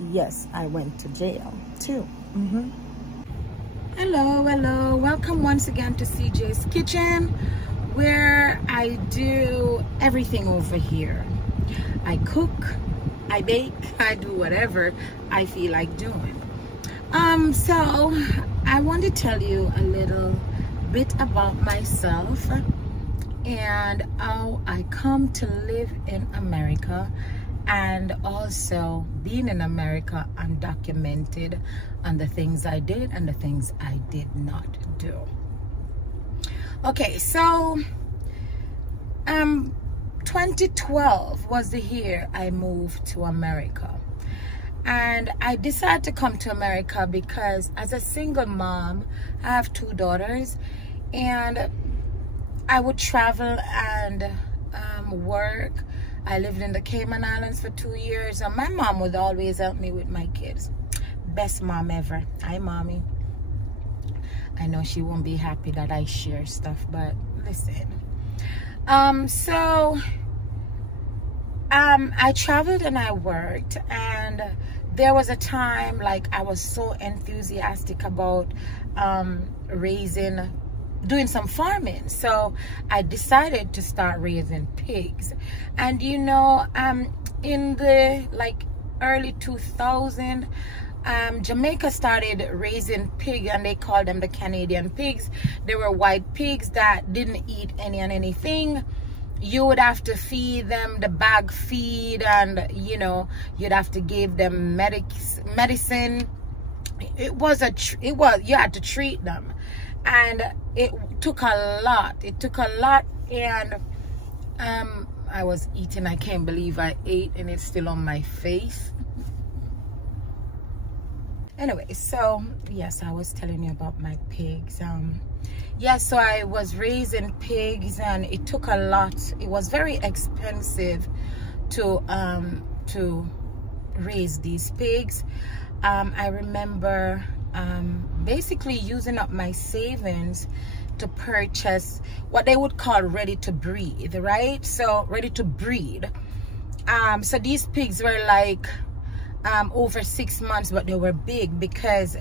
yes, I went to jail too. Hello, welcome once again to CJ's Kitchen, where I do everything over here. I cook, I bake, I do whatever I feel like doing. So I want to tell you a little bit about myself and how I come to live in America, and also being in America undocumented on the things I did and the things I did not do. Okay, so 2012 was the year I moved to America. And I decided to come to America because as a single mom, I have 2 daughters, and I would travel and work. I lived in the Cayman Islands for 2 years, and my mom would always help me with my kids. Best mom ever. Hi, mommy. I know she won't be happy that I share stuff, but listen. I traveled and I worked, and there was a time like I was so enthusiastic about doing some farming. So I decided to start raising pigs. And you know, in the early 2000s, Jamaica started raising pig, and they called them the Canadian pigs. They were white pigs that didn't eat anything. You would have to feed them the bag feed, and you know, you'd have to give them medicine. You had to treat them, and it took a lot. And I was eating. I can't believe I ate and it's still on my face. Anyway, so yes, I was telling you about my pigs. So I was raising pigs, and it took a lot. It was very expensive to raise these pigs. I remember basically using up my savings to purchase what they would call ready to breed, right? So ready to breed. So these pigs were like over 6 months, but they were big because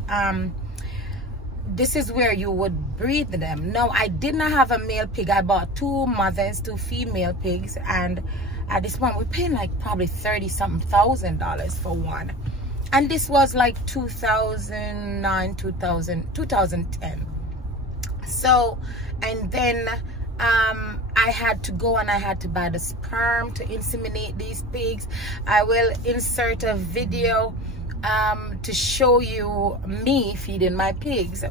this is where you would breed them. No, I did not have a male pig. I bought 2 female pigs, and at this point we're paying like probably $30,000 for one. And this was like 2009, 2010. So, and then I had to go and I had to buy the sperm to inseminate these pigs. I will insert a video to show you me feeding my pigs,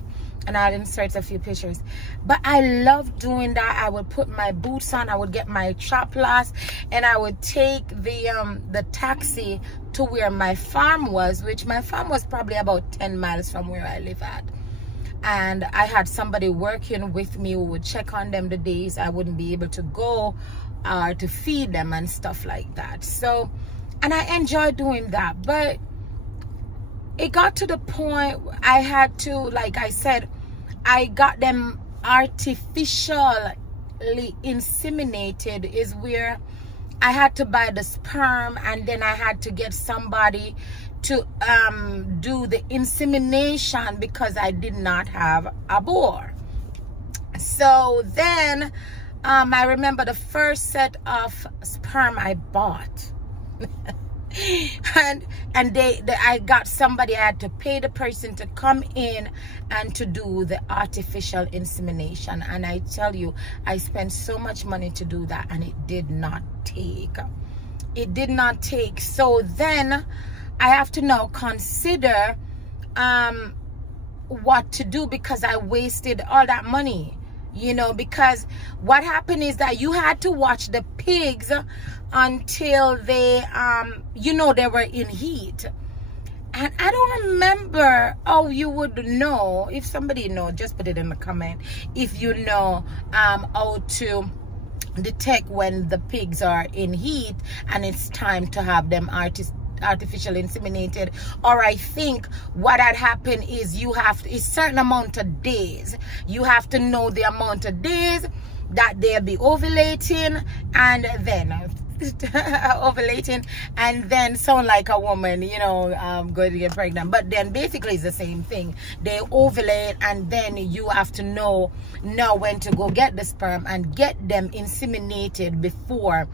and I'll insert a few pictures. But I love doing that. I would put my boots on, I would get my choplas, and I would take the taxi to where my farm was, which my farm was probably about 10 miles from where I live at. And I had somebody working with me who would check on them the days I wouldn't be able to go to feed them and stuff like that. So, and I enjoyed doing that. But it got to the point I had to, like I said, I got them artificially inseminated, is where I had to buy the sperm, and then I had to get somebody to do the insemination because I did not have a bore. So then I remember the first set of sperm I bought and I got somebody. I had to pay the person to come in and to do the artificial insemination, and I tell you, I spent so much money to do that, and it did not take. So then I have to now consider what to do, because I wasted all that money, you know, because what happened is that you had to watch the pigs until they you know, they were in heat. And I don't remember how you would know. If somebody knows, just put it in the comment if you know how to detect when the pigs are in heat and it's time to have them artificial inseminated. Or I think what had happened is you have a certain amount of days. You have to know the amount of days that they'll be ovulating, and then ovulating and then sound like a woman, you know, going to get pregnant. But then basically it's the same thing. They ovulate and then you have to know when to go get the sperm and get them inseminated before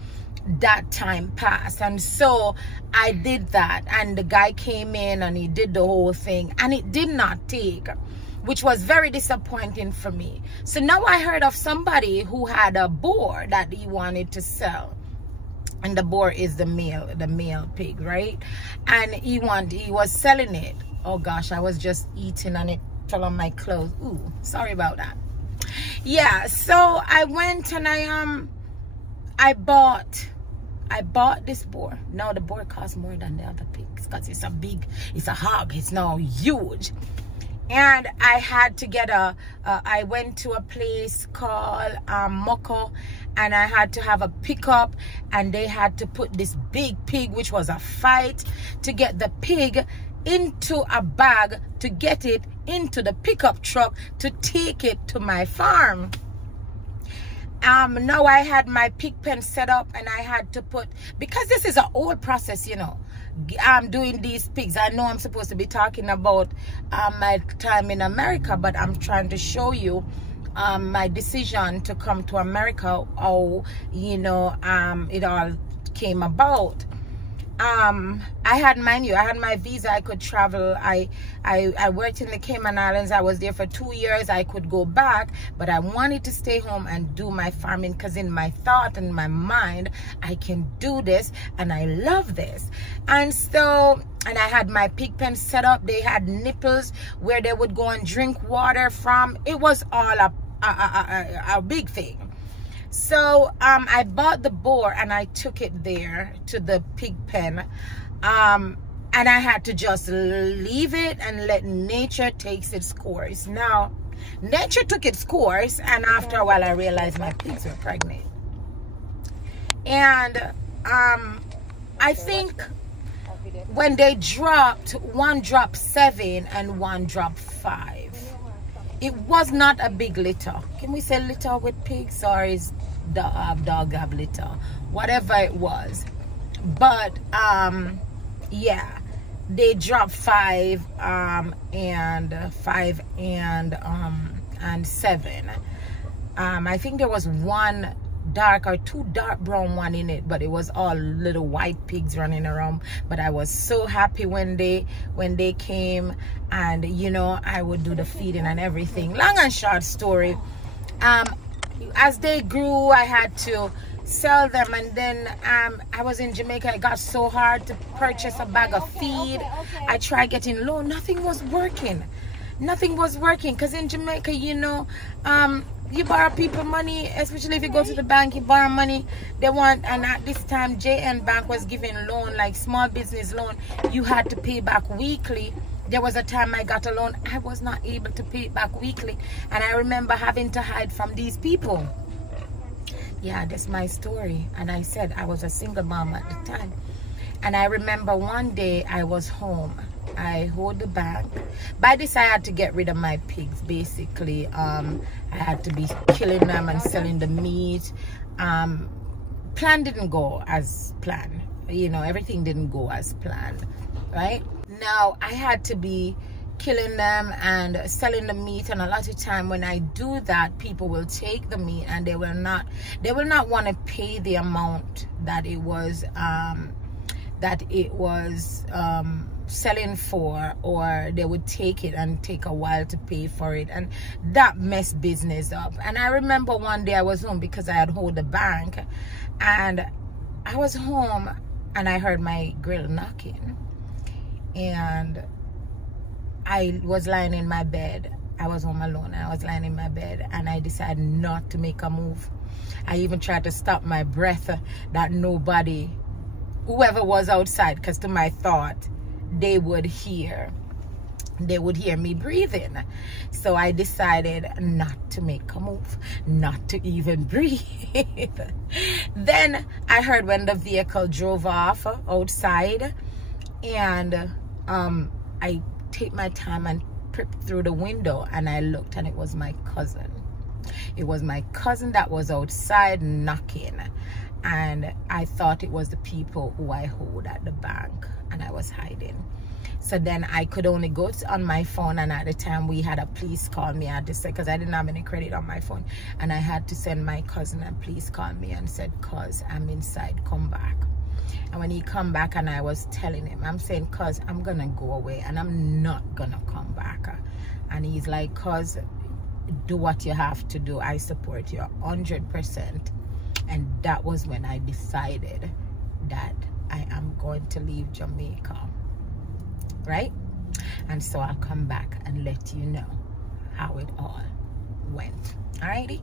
that time passed. And so I did that, and the guy came in and he did the whole thing, and it did not take, which was very disappointing for me. So now I heard of somebody who had a boar that he wanted to sell, and the boar is the male pig, right? And he was selling it. Oh gosh, I was just eating and it fell on my clothes. Ooh, sorry about that. Yeah, so I went and I bought this boar. Now the boar costs more than the other pigs because it's a hog. It's now huge. And I had to get I went to a place called Moko, and I had to have a pickup, and they had to put this big pig, which was a fight, to get the pig into a bag to get it into the pickup truck to take it to my farm. Now I had my pig pen set up, and I had to put, because this is an old process, you know, I'm doing these pigs. I know I'm supposed to be talking about my time in America, but I'm trying to show you my decision to come to America, how, you know, it all came about. I had my visa. I could travel. I worked in the Cayman Islands. I was there for 2 years. I could go back, but I wanted to stay home and do my farming, because in my thought and my mind, I can do this and I love this. And so, and I had my pig pen set up. They had nipples where they would go and drink water from. It was all a big thing. So I bought the boar and I took it there to the pig pen, and I had to just leave it and let nature take its course. Now nature took its course, and after a while I realized my pigs were pregnant. And I think when they dropped, one dropped 7 and one dropped 5. It was not a big litter. Can we say litter with pigs, or is the dog have litter? Whatever it was. But yeah, they dropped 5 and 7. I think there was one dark or 2 dark brown one in it, but it was all little white pigs running around. But I was so happy when they came, and you know, I would do the feeding and everything. Long and short story, as they grew, I had to sell them, and then I was in Jamaica. It got so hard to purchase a bag of feed. I tried getting loan. Nothing was working, because in Jamaica, you know, you borrow people money, especially if you go to the bank, you borrow money, they want, and at this time JN Bank was giving loan, like small business loan. You had to pay back weekly. There was a time I got a loan, I was not able to pay it back weekly, and I remember having to hide from these people. Yeah, that's my story. And I said I was a single mom at the time, and I remember one day I was home. I hold the bag. By this, I had to get rid of my pigs. Basically, I had to be killing them and selling the meat. Plan didn't go as planned. You know, everything didn't go as planned, right? Now I had to be killing them and selling the meat, and a lot of time when I do that, people will take the meat and they will not want to pay the amount that it was selling for, or they would take it and take a while to pay for it, and that messed business up. And I remember one day I was home because I had hold the bank, and I was home and I heard my grill knocking, and I was lying in my bed. I was home alone and I was lying in my bed, and I decided not to make a move. I even tried to stop my breath, that nobody, whoever was outside, because to my thought they would hear me breathing. So I decided not to make a move, not to even breathe. Then I heard when the vehicle drove off outside, and I take my time and peeped through the window, and I looked, and it was my cousin. It was my cousin that was outside knocking, and I thought it was the people who I owed at the bank, and I was hiding. So then I could only go on my phone, and at the time we had a police call me. I had to say, because I didn't have any credit on my phone, and I had to send my cousin a police call me and said, cuz I'm inside, come back. And when he come back, and I was telling him, I'm saying, cuz I'm gonna go away and I'm not gonna come back. And he's like, cuz do what you have to do, I support you 100%. And that was when I decided that I am going to leave Jamaica, right? And so I'll come back and let you know how it all went. Alrighty.